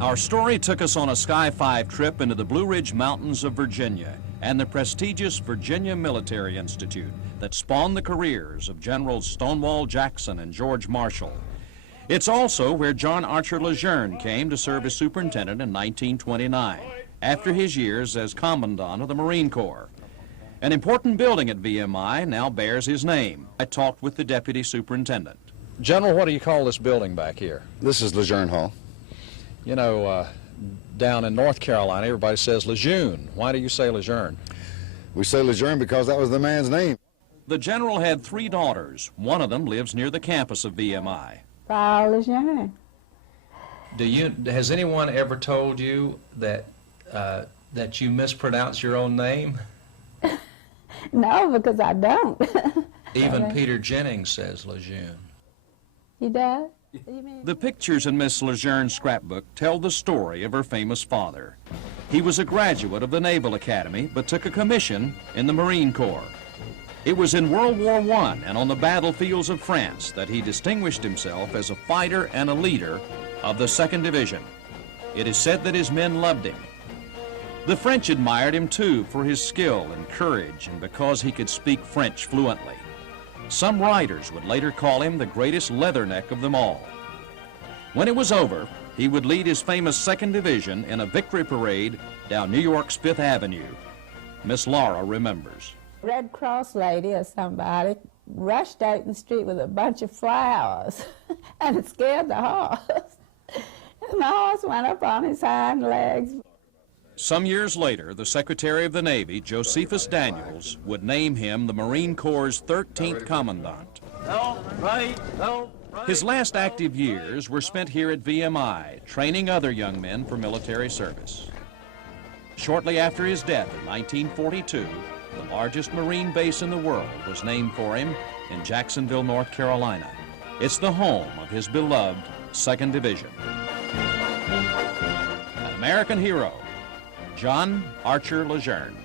Our story took us on a Sky 5 trip into the Blue Ridge Mountains of Virginia and the prestigious Virginia Military Institute that spawned the careers of Generals Stonewall Jackson and George Marshall. It's also where John Archer Lejeune came to serve as superintendent in 1929, after his years as Commandant of the Marine Corps. An important building at VMI now bears his name. I talked with the deputy superintendent. General, what do you call this building back here? This is Lejeune Hall. You know, down in North Carolina, everybody says Lejeune. Why do you say Lejeune? We say Lejeune because that was the man's name. The general had 3 daughters. One of them lives near the campus of VMI. Lejeune. Has anyone ever told you that that you mispronounce your own name? No, because I don't. Even Peter Jennings says Lejeune. He does? The pictures in Miss Lejeune's scrapbook tell the story of her famous father. He was a graduate of the Naval Academy, but took a commission in the Marine Corps. It was in World War I and on the battlefields of France that he distinguished himself as a fighter and a leader of the 2nd Division. It is said that his men loved him. The French admired him too for his skill and courage and because he could speak French fluently. Some writers would later call him the greatest leatherneck of them all. When it was over, he would lead his famous 2nd Division in a victory parade down New York's 5th Avenue. Miss Laura remembers. Red Cross lady or somebody rushed out in the street with a bunch of flowers, and it scared the horse. And the horse went up on his hind legs. Some years later, the Secretary of the Navy, Josephus Daniels, would name him the Marine Corps' 13th Commandant. His last active years were spent here at VMI, training other young men for military service. Shortly after his death in 1942, the largest Marine base in the world was named for him in Jacksonville, North Carolina. It's the home of his beloved 2nd Division. An American hero, John Archer Lejeune.